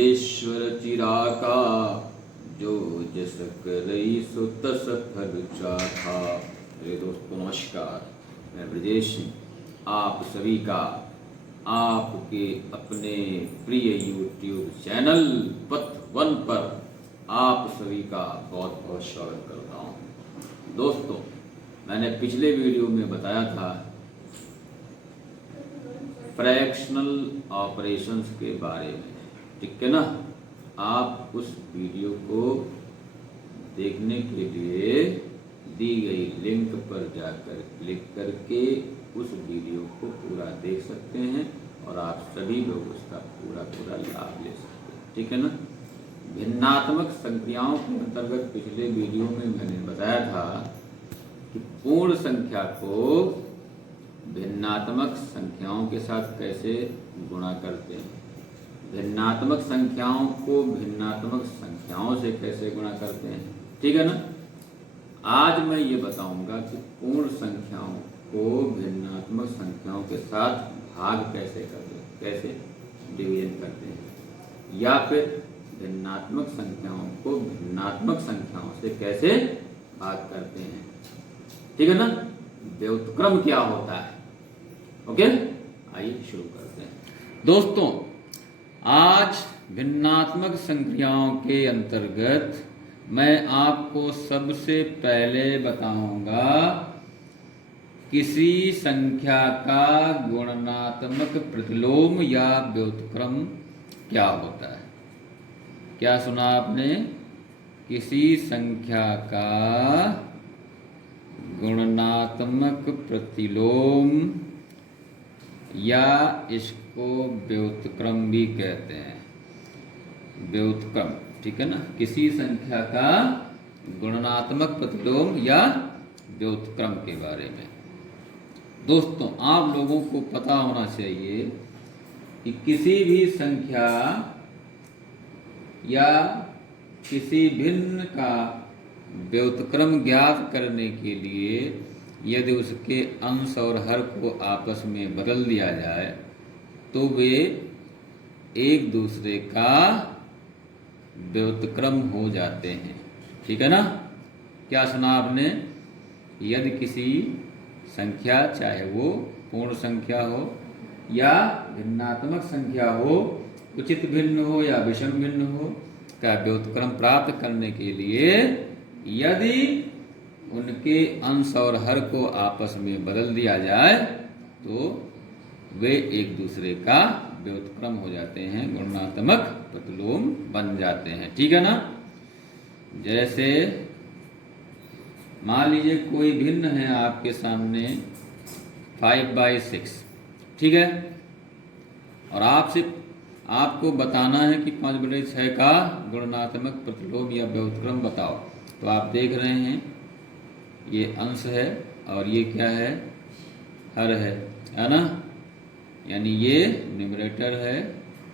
सर्वेश्वर चिराका, जो जस करई सो तस फल चाखा। मेरे दोस्तों नमस्कार, मैं ब्रजेश सिंह आप सभी का आपके अपने प्रिय YouTube चैनल पथ वन पर आप सभी का बहुत बहुत स्वागत करता हूँ। दोस्तों, मैंने पिछले वीडियो में बताया था फ्रैक्शनल ऑपरेशंस के बारे में, ठीक है ना। आप उस वीडियो को देखने के लिए दी गई लिंक पर जाकर क्लिक करके उस वीडियो को पूरा देख सकते हैं और आप सभी लोग उसका पूरा लाभ ले सकते हैं, ठीक है ना। भिन्नात्मक संख्याओं के अंतर्गत पिछले वीडियो में मैंने बताया था कि पूर्ण संख्या को भिन्नात्मक संख्याओं के साथ कैसे गुणा करते हैं, भिन्नात्मक संख्याओं को भिन्नात्मक संख्याओं से कैसे गुणा करते हैं, ठीक है ना। आज मैं ये बताऊंगा कि पूर्ण संख्याओं को भिन्नात्मक संख्याओं के साथ भाग कैसे करते हैं, कैसे डिवीजन करते हैं, या फिर भिन्नात्मक संख्याओं को भिन्नात्मक संख्याओं से कैसे भाग करते हैं, ठीक है ना। व्युत्क्रम क्या होता है, ओके। आइए शुरू करते हैं। दोस्तों, आज भिन्नात्मक संख्याओं के अंतर्गत मैं आपको सबसे पहले बताऊंगा किसी संख्या का गुणनात्मक प्रतिलोम या व्युत्क्रम क्या होता है। क्या सुना आपने? किसी संख्या का गुणनात्मक प्रतिलोम या इसको व्युत्क्रम भी कहते हैं, व्युत्क्रम, ठीक है ना। किसी संख्या का गुणनात्मक प्रतिलोम या व्युत्क्रम के बारे में दोस्तों आप लोगों को पता होना चाहिए कि किसी भी संख्या या किसी भिन्न का व्युत्क्रम ज्ञात करने के लिए यदि उसके अंश और हर को आपस में बदल दिया जाए तो वे एक दूसरे का व्युत्क्रम हो जाते हैं, ठीक है ना। क्या सुना आपने? यदि किसी संख्या, चाहे वो पूर्ण संख्या हो या भिन्नात्मक संख्या हो, उचित भिन्न हो या विषम भिन्न हो, का व्युत्क्रम प्राप्त करने के लिए यदि उनके अंश और हर को आपस में बदल दिया जाए तो वे एक दूसरे का व्युत्क्रम हो जाते हैं, गुणात्मक प्रतिलोम बन जाते हैं, ठीक है ना। जैसे मान लीजिए कोई भिन्न है आपके सामने 5/6, ठीक है, और आपको बताना है कि 5/6 का गुणात्मक प्रतिलोम या व्युत्क्रम बताओ। तो आप देख रहे हैं ये अंश है और ये क्या है, हर है ना। यानी ये न्यूमरेटर है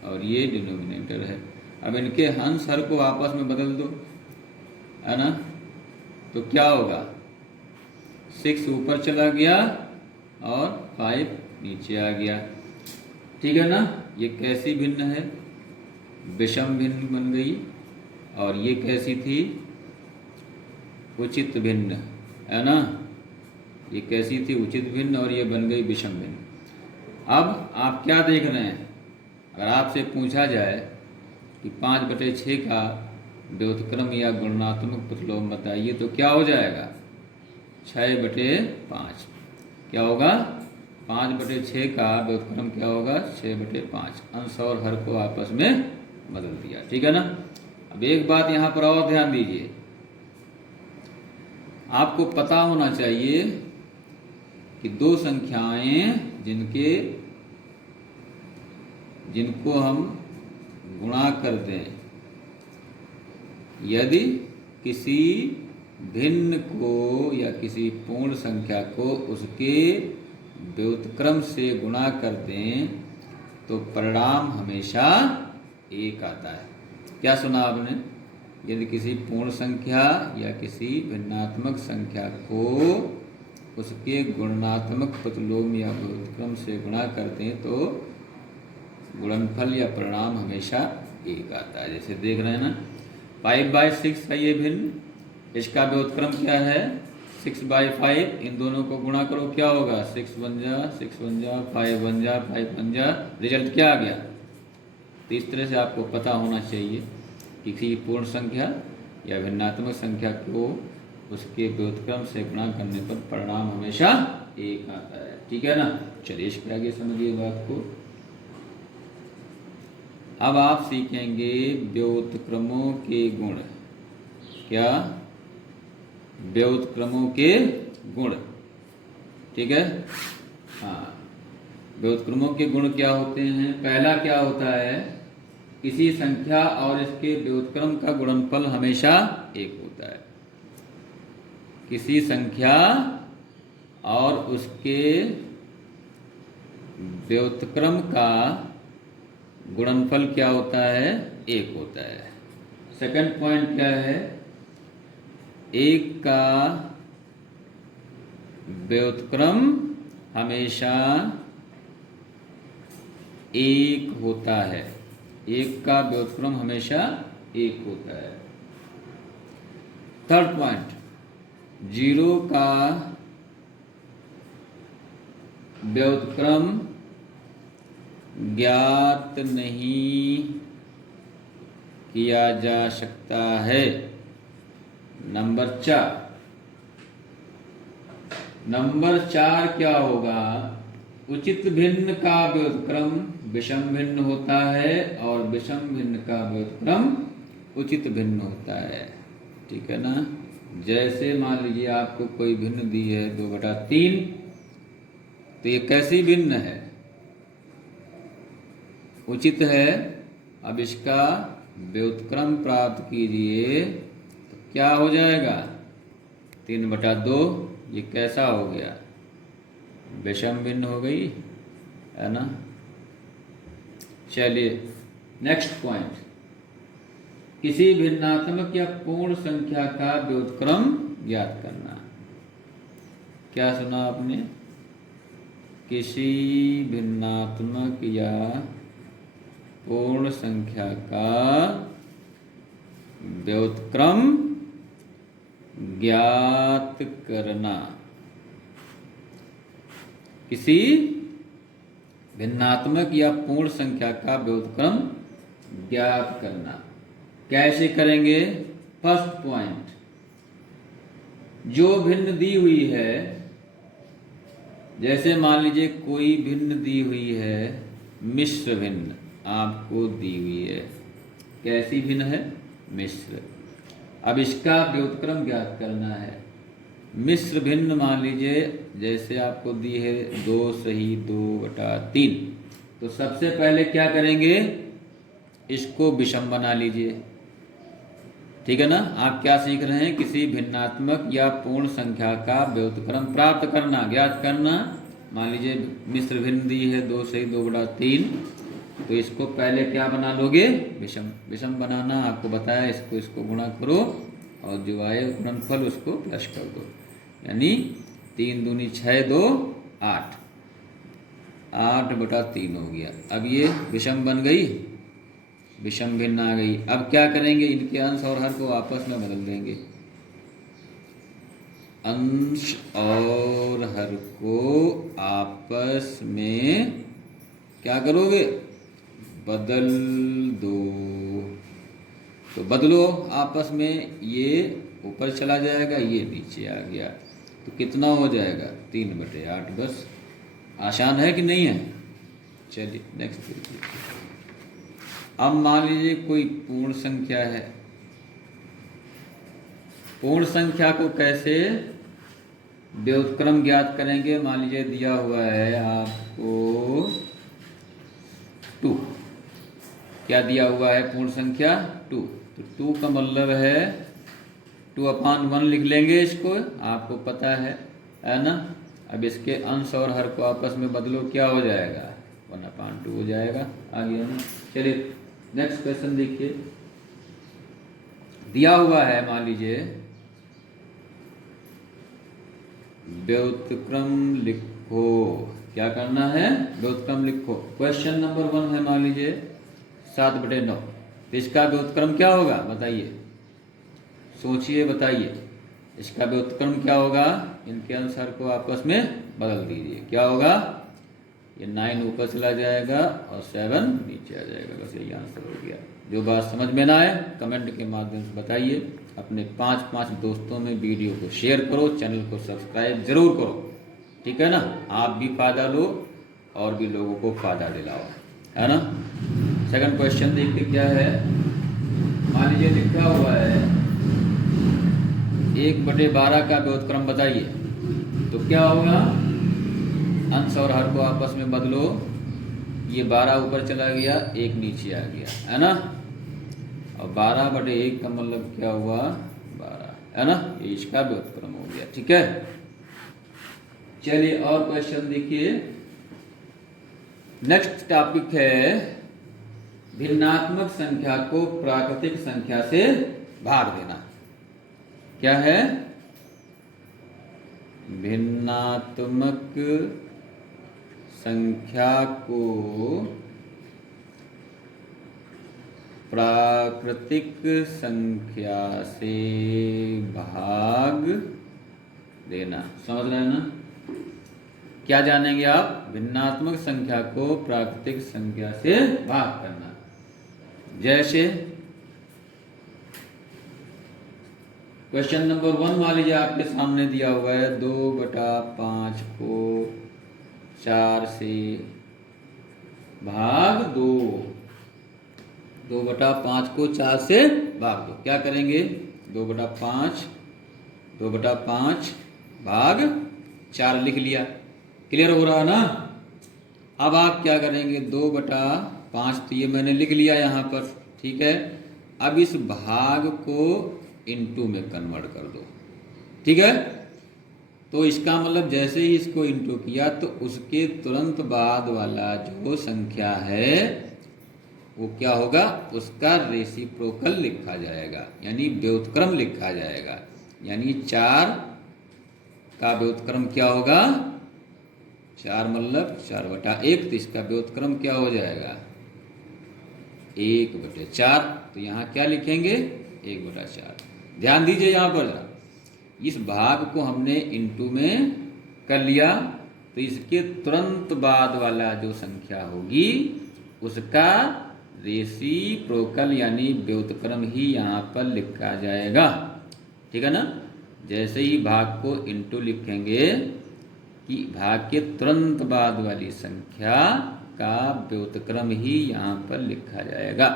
और ये डिनोमिनेटर है। अब इनके अंश हर को आपस में बदल दो, है ना, तो क्या होगा? 6 ऊपर चला गया और 5 नीचे आ गया, ठीक है ना। ये कैसी भिन्न है? विषम भिन्न बन गई। और ये कैसी थी? उचित भिन्न, है ना। ये कैसी थी? उचित भिन्न, और ये बन गई विषम भिन्न। अब आप क्या देख रहे हैं? अगर आपसे पूछा जाए कि 5/6 का व्युत्क्रम या गुणात्मक प्रतिलोम बताइए तो क्या हो जाएगा? 6/5। क्या होगा? 5/6 का व्युत्क्रम क्या होगा? 6/5। अंश और हर को आपस में बदल दिया, ठीक है ना। अब एक बात यहाँ पर और ध्यान दीजिए, आपको पता होना चाहिए कि दो संख्याएं जिनको हम गुणा कर दें, यदि किसी भिन्न को या किसी पूर्ण संख्या को उसके व्युत्क्रम से गुणा कर दें तो परिणाम हमेशा एक आता है। क्या सुना आपने? यदि किसी पूर्ण संख्या या किसी भिन्नात्मक संख्या को उसके गुणात्मक प्रतिलोम या व्युत्क्रम से गुणा करते हैं तो गुणनफल या परिणाम हमेशा 1 आता है। जैसे देख रहे हैं ना, 5/6 है ये भिन्न, इसका व्युत्क्रम क्या है 6/5, इन दोनों को गुणा करो क्या होगा 6 बन जा 5 बन जा 5 बन जा, रिजल्ट क्या आ गया। तो इस तरह से आपको पता होना चाहिए किसी पूर्ण संख्या या भिन्नात्मक संख्या को उसके व्युत्क्रम से गुणा करने पर परिणाम हमेशा 1 आता है। ठीक है ना, चलिए इसके आगे समझिए बात को। अब आप सीखेंगे व्युत्क्रमों के गुण। क्या? व्युत्क्रमों के गुण। ठीक है, हाँ, व्युत्क्रमों के गुण क्या होते हैं। पहला क्या होता है, किसी संख्या और इसके व्युत्क्रम का गुणनफल हमेशा 1 होता है। किसी संख्या और उसके व्युत्क्रम का गुणनफल क्या होता है 1 होता है। सेकंड पॉइंट क्या है, 1 का व्युत्क्रम हमेशा 1 होता है। 1 का व्युत्क्रम हमेशा 1 होता है। थर्ड पॉइंट, 0 का व्युत्क्रम ज्ञात नहीं किया जा सकता है। नंबर 4 क्या होगा, उचित भिन्न का व्युत्क्रम विषम भिन्न होता है और विषम भिन्न का व्युत्क्रम उचित भिन्न होता है। ठीक है ना, जैसे मान लीजिए आपको कोई भिन्न दी है 2/3, तो ये कैसी भिन्न है, उचित है। अब इसका व्युत्क्रम प्राप्त कीजिए तो क्या हो जाएगा 3/2, ये कैसा हो गया, विषम भिन्न हो गई है ना। चलिए नेक्स्ट पॉइंट, किसी भिन्नात्मक या पूर्ण संख्या का व्युत्क्रम ज्ञात करना। क्या सुना आपने, किसी भिन्नात्मक या पूर्ण संख्या का व्युत्क्रम ज्ञात करना। किसी भिन्नात्मक या पूर्ण संख्या का व्युत्क्रम ज्ञात करना कैसे करेंगे। फर्स्ट पॉइंट, जो भिन्न दी हुई है, जैसे मान लीजिए कोई भिन्न दी हुई है, मिश्र भिन्न आपको दी हुई है। कैसी भिन्न है, मिश्र। अब इसका व्युत्क्रम ज्ञात करना है। मिश्र भिन्न मान लीजिए जैसे आपको दी है 2 सही 2/3, तो सबसे पहले क्या करेंगे, इसको विषम बना लीजिए। ठीक है ना, आप क्या सीख रहे हैं, किसी भिन्नात्मक या पूर्ण संख्या का व्युत्क्रम प्राप्त करना, ज्ञात करना। मान लीजिए मिश्र भिन्न दी है 2 सही 2/3, तो इसको पहले क्या बना लोगे, विषम। विषम बनाना आपको बताया, इसको गुणा करो और जो आए गुणनफल उसको प्लस कर दो, यानी 3 दूनी 6 2 8, 8/3 हो गया। अब ये विषम बन गई, विषम भिन्न आ गई। अब क्या करेंगे, इनके अंश और हर को आपस में बदल देंगे। अंश और हर को आपस में क्या करोगे, बदल दो। तो बदलो आपस में, ये ऊपर चला जाएगा, ये नीचे आ गया, तो कितना हो जाएगा 3/8। बस, आसान है कि नहीं है। चलिए नेक्स्ट देखिए। अब मान लीजिए कोई पूर्ण संख्या है। पूर्ण संख्या को कैसे व्युत्क्रम ज्ञात करेंगे। मान लीजिए दिया हुआ है आपको 2, क्या दिया हुआ है, पूर्ण संख्या 2, तो 2 का मतलब है 2/1 लिख लेंगे इसको, आपको पता है ना। अब इसके अंश और हर को आपस में बदलो, क्या हो जाएगा 1/2 हो जाएगा। आ गया ना। चलिए नेक्स्ट क्वेश्चन देखिए। दिया हुआ है मान लीजिए व्युत्क्रम लिखो, क्या करना है, व्युत्क्रम लिखो। क्वेश्चन नंबर 1 है मान लीजिए 7/9, तो इसका व्युत्क्रम क्या होगा बताइए, सोचिए बताइए, इसका व्युत्क्रम क्या होगा? इनके आंसर को आपस में बदल दीजिए, क्या होगा? ये 9 ऊपर चला जाएगा और 7 नीचे आ जाएगा, बस यही आंसर हो गया। जो बात समझ में ना आए कमेंट के माध्यम से बताइए। अपने 5 दोस्तों में वीडियो को शेयर करो, चैनल को सब्सक्राइब जरूर करो, ठीक है ना? आप भी फायदा लो और भी लोगों को फायदा दिलाओ, है ना? सेकंड क्वेश्चन देखिए क्या है। मान लीजिए लिखा हुआ है 1/12 का व्युत्क्रम बताइए, तो क्या होगा? अंश और हर को आपस में बदलो, ये 12 ऊपर चला गया, 1 नीचे आ गया, है ना? और 12/1 का मतलब क्या हुआ? 12, है ना? ये इसका व्युत्क्रम हो गया, ठीक है। चलिए और क्वेश्चन देखिए। नेक्स्ट टॉपिक है भिन्नात्मक संख्या को प्राकृतिक संख्या से भाग देना। क्या है? भिन्नात्मक संख्या को प्राकृतिक संख्या से भाग देना। समझ रहे हैं ना? क्या जानेंगे आप? भिन्नात्मक संख्या को प्राकृतिक संख्या से भाग करना। जैसे क्वेश्चन नंबर 1 मान लीजिए आपके सामने दिया हुआ है 2/5 को 4 से भाग दो। 2/5 को 4 से भाग दो। क्या करेंगे? 2/5 भाग 4 लिख लिया। क्लियर हो रहा है ना? अब आप क्या करेंगे? 2/5 तो ये मैंने लिख लिया यहाँ पर, ठीक है। अब इस भाग को इनटू में कन्वर्ट कर दो, ठीक है। तो इसका मतलब जैसे ही इसको इनटू किया तो उसके तुरंत बाद वाला जो संख्या है वो क्या होगा? उसका रेसिप्रोकल लिखा जाएगा, यानी व्युत्क्रम लिखा जाएगा। यानी 4 का व्युत्क्रम क्या होगा? 4 मतलब 4/1, तो इसका व्युत्क्रम क्या हो जाएगा? 1/4। तो यहाँ क्या लिखेंगे? 1/4। ध्यान दीजिए यहाँ पर, इस भाग को हमने इनटू में कर लिया तो इसके तुरंत बाद वाला जो संख्या होगी उसका रेसिप्रोकल यानी व्युत्क्रम ही यहाँ पर लिखा जाएगा, ठीक है ना। जैसे ही भाग को इनटू लिखेंगे कि भाग के तुरंत बाद वाली संख्या का व्युत्क्रम ही यहाँ पर लिखा जाएगा,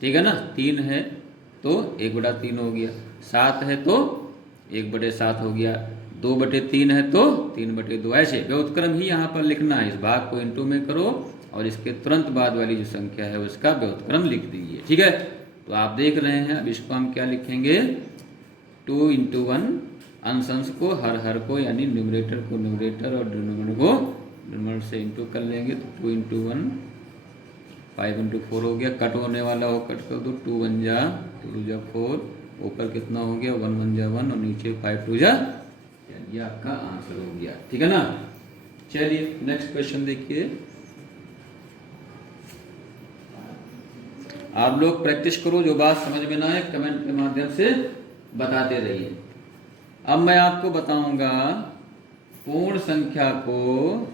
ठीक है ना। 3 है तो 1/3 हो गया, 7 है तो 1/7 हो गया, 2/3 है तो 3/2। ऐसे व्युत्क्रम ही यहाँ पर लिखना है। इस भाग को इनटू में करो और इसके तुरंत बाद वाली जो संख्या है उसका व्युत्क्रम लिख दीजिए, ठीक है। तो आप देख रहे हैं, अब इसको हम क्या लिखेंगे? 2 × 1, अंश को हर को यानी न्यूमरेटर को न्यूमरेटर और डिनोमिनेटर को डिनोमिनेटर से इनटू कर लेंगे। तो 2 × 1 5 × 4 हो गया। कट होने वाला हो कट कर दो। 2 1 जा 2 जा 4, ऊपर कितना हो गया? 1 1 जा 1 और नीचे 5 2 जा, ये आपका आंसर हो गया, ठीक है ना। चलिए नेक्स्ट क्वेश्चन देखिए। आप लोग प्रैक्टिस करो, जो बात समझ में ना आए कमेंट के माध्यम से बताते रहिए। अब मैं आपको बताऊंगा पूर्ण संख्या को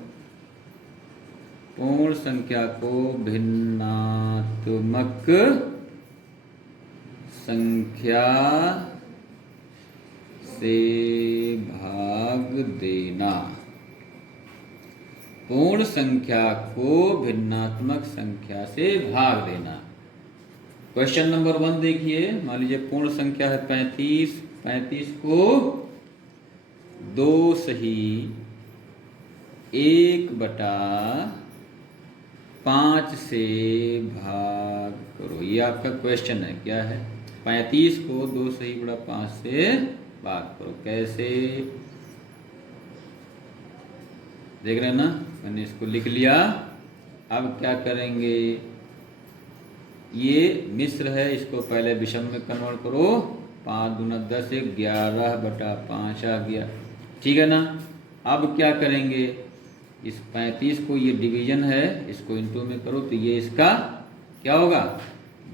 भिन्नात्मक संख्या से भाग देना। पूर्ण संख्या को भिन्नात्मक संख्या से भाग देना। क्वेश्चन नंबर 1 देखिए। मान लीजिए पूर्ण संख्या है 35। 35 को 2 सही 1/5 से भाग करो। ये आपका क्वेश्चन है। क्या है? 35 को 2 सही 5 से भाग करो। कैसे? देख रहे हैं ना, मैंने इसको लिख लिया। अब क्या करेंगे? ये मिश्र है, इसको पहले विषम में कन्वर्ट करो। 5 दूना 10, 11/5 आ गया, ठीक है ना। अब क्या करेंगे? इस 35 को, ये डिवीजन है, इसको इनटू में करो तो ये इसका क्या होगा?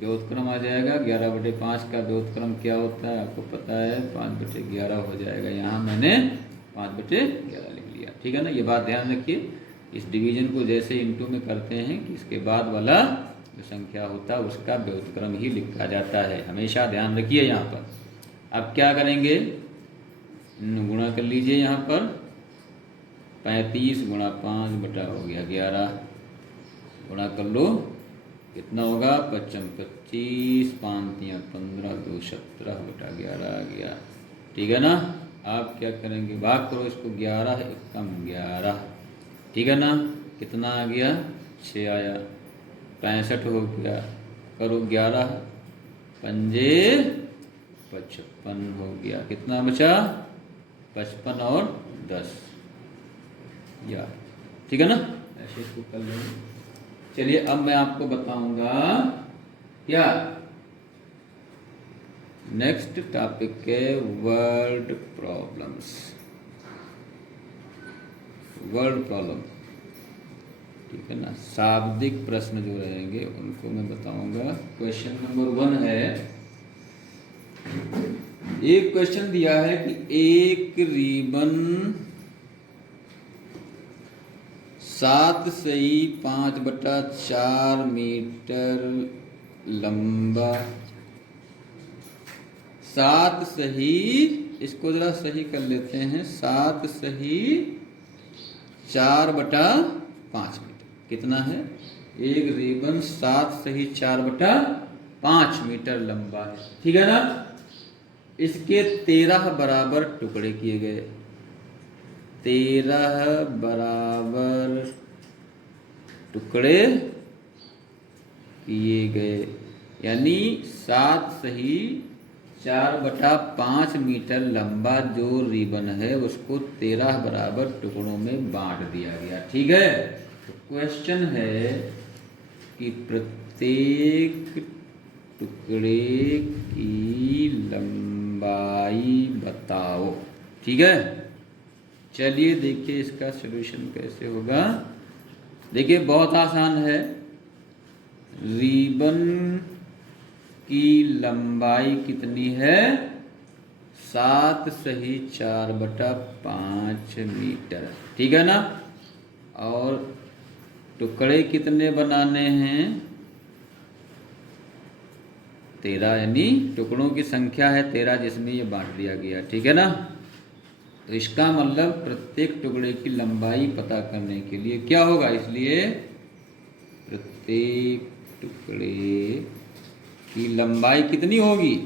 व्युत्क्रम आ जाएगा। 11/5 का व्युत्क्रम क्या होता है आपको पता है, 5/11 हो जाएगा। यहाँ मैंने 5/11 लिख लिया। ठीक है ना, ये बात ध्यान रखिए। इस डिवीजन को जैसे इनटू में करते हैं कि इसके बाद वाला जो संख्या होता है उसका व्युत्क्रम ही लिखा जाता है, हमेशा ध्यान रखिए यहाँ पर। अब क्या करेंगे, गुणा कर लीजिए यहाँ पर। 35 गुणा 5 बटा हो गया 11, गुणा कर लो, कितना होगा, 55 25, 5 3 15, 2 17 बटा 11 आ गया। ठीक है ना। आप क्या करेंगे, भाग करो इसको, 11 एकम 11। ठीक है ना, कितना आ गया, 6 आया। 65 हो गया, करो 11 पंजे 55 हो गया। कितना बचा, 55 और 10 या। ठीक है ना, ऐसे इसको कर लो। चलिए अब मैं आपको बताऊंगा क्या, नेक्स्ट टॉपिक है वर्ड प्रॉब्लम्स, वर्ड प्रॉब्लम। ठीक है ना, शाब्दिक प्रश्न जो रहेंगे उनको मैं बताऊंगा। क्वेश्चन नंबर 1 है, एक क्वेश्चन दिया है कि एक रिबन 7 सही 5/4 मीटर लंबा, 7 सही, इसको जरा सही कर लेते हैं, 7 सही 4/5 मीटर। कितना है, एक रिबन 7 सही 4/5 मीटर लंबा है। ठीक है ना, इसके 13 बराबर टुकड़े किए गए, 13 बराबर टुकड़े किए गए, यानी 7 सही 4/5 मीटर लंबा जो रिबन है उसको 13 बराबर टुकड़ों में बांट दिया गया। ठीक है, तो क्वेश्चन है कि प्रत्येक टुकड़े की लंबाई बताओ। ठीक है, चलिए देखिए इसका सलूशन कैसे होगा। देखिए बहुत आसान है, रिबन की लंबाई कितनी है, 7 सही 4/5 मीटर। ठीक है ना, और टुकड़े कितने बनाने हैं, 13, यानी टुकड़ों की संख्या है 13 जिसमें ये बांट दिया गया। ठीक है ना, तो इसका मतलब प्रत्येक टुकड़े की लंबाई पता करने के लिए क्या होगा, इसलिए प्रत्येक टुकड़े की लंबाई कितनी होगी,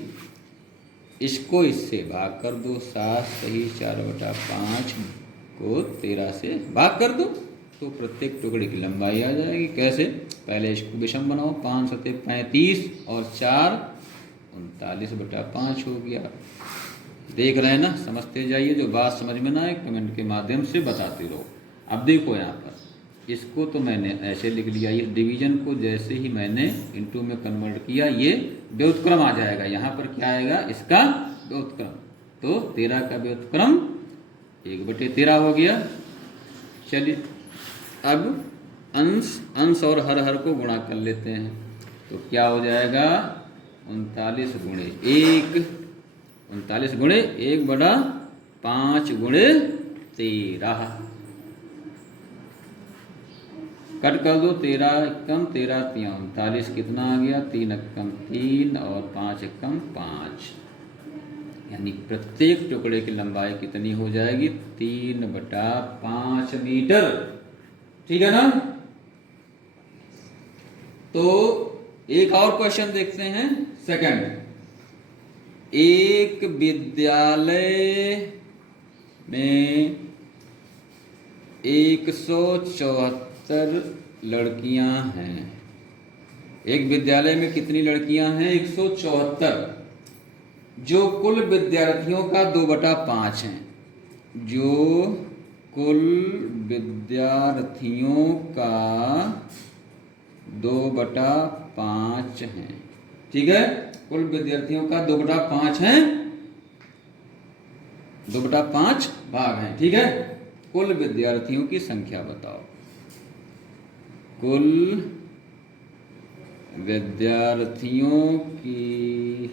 इसको इससे भाग कर दो, 7 सही 4/5 को 13 से भाग कर दो तो प्रत्येक टुकड़े की लंबाई आ जाएगी। कैसे, पहले इसको विषम बनाओ, 5 सते 35 और 4 39/5 हो गया। देख रहे हैं ना, समझते जाइए, जो बात समझ में ना आए कमेंट के माध्यम से बताते रहो। अब देखो यहाँ पर इसको तो मैंने ऐसे लिख लिया, इस डिवीजन को जैसे ही मैंने इनटू में कन्वर्ट किया ये व्युत्क्रम आ जाएगा। यहाँ पर क्या आएगा, इसका व्युत्क्रम, तो 13 का व्युत्क्रम 1/13 हो गया। चलिए अब अंश और हर को गुणा कर लेते हैं, तो क्या हो जाएगा, 39 गुणे 1, 39 गुणे 1/5 गुणे 13, कट कर दो, 13 एकम 13 3 39, कितना आ गया, 3 एकम 3 और 5 एकम 5, यानी प्रत्येक टुकड़े की लंबाई कितनी हो जाएगी, 3/5 मीटर। ठीक है ना, तो एक और क्वेश्चन देखते हैं, सेकंड। एक विद्यालय में 174 लड़कियां हैं। एक विद्यालय में कितनी लड़कियां हैं, 174, जो कुल विद्यार्थियों का 2/5 है, जो कुल विद्यार्थियों का 2/5 है। ठीक है, कुल विद्यार्थियों का 2/5 है, 2/5 भाग हैं। ठीक है, कुल विद्यार्थियों की संख्या बताओ, कुल विद्यार्थियों की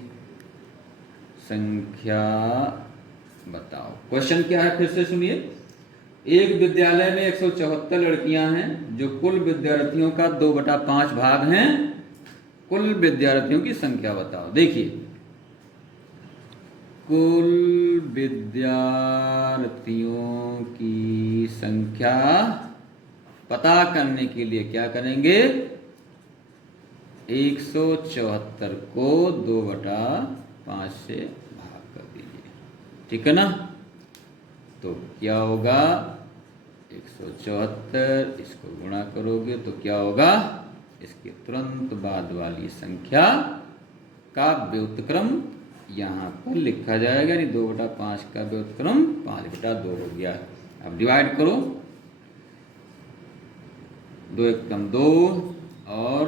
संख्या बताओ। क्वेश्चन क्या है फिर से सुनिए। एक विद्यालय में 174 लड़कियां हैं जो कुल विद्यार्थियों का 2/5 भाग हैं। कुल विद्यार्थियों की संख्या बताओ। देखिए, कुल विद्यार्थियों की संख्या पता करने के लिए क्या करेंगे, 174 को 2/5 से भाग कर दीजिए। ठीक है ना। तो क्या होगा, 174 इसको गुणा करोगे तो क्या होगा, इसके तुरंत बाद वाली संख्या का व्युत्क्रम यहाँ पर लिखा जाएगा, यानी 2/5 का व्युत्क्रम 5/2 हो गया। अब डिवाइड करो, 2 एकम 2 और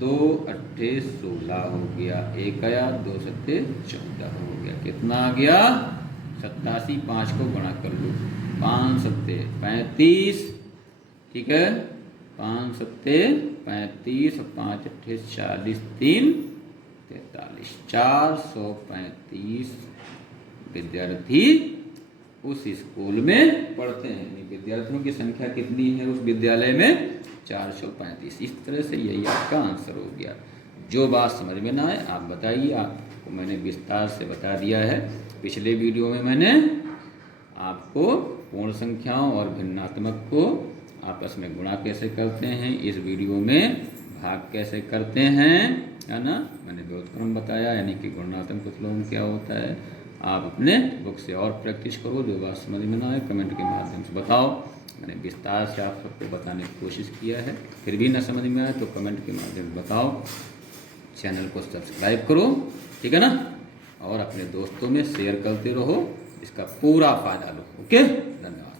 2 अट्ठे 16 हो गया, 1 आया, 2 सत्ते 14 हो गया। कितना आ गया, 87। 5 को गुणा कर लो, 5 सत्ते 35, ठीक है, 5 सत्ते 35 और 5 अट्ठे 40, 3 43, 435 विद्यार्थी उस स्कूल में पढ़ते हैं। विद्यार्थियों की संख्या कितनी है उस विद्यालय में, 435। इस तरह से यही आपका आंसर हो गया। जो बात समझ में ना आए आप बताइए, आपको मैंने विस्तार से बता दिया है। पिछले वीडियो में मैंने आपको पूर्ण संख्याओं और भिन्नात्मक को आपस में गुणा कैसे करते हैं, इस वीडियो में भाग कैसे करते हैं, है ना, मैंने व्युत्क्रम बताया, यानी कि गुणात्मक उत्लोम क्या होता है। आप अपने बुक से और प्रैक्टिस करो। जो बात समझ में ना आए कमेंट के माध्यम से बताओ। मैंने विस्तार से आप सबको बताने की कोशिश किया है, फिर भी ना समझ में आए तो कमेंट के माध्यम से बताओ। चैनल को सब्सक्राइब करो, ठीक है ना, और अपने दोस्तों में शेयर करते रहो, इसका पूरा फायदा लो। ओके, धन्यवाद।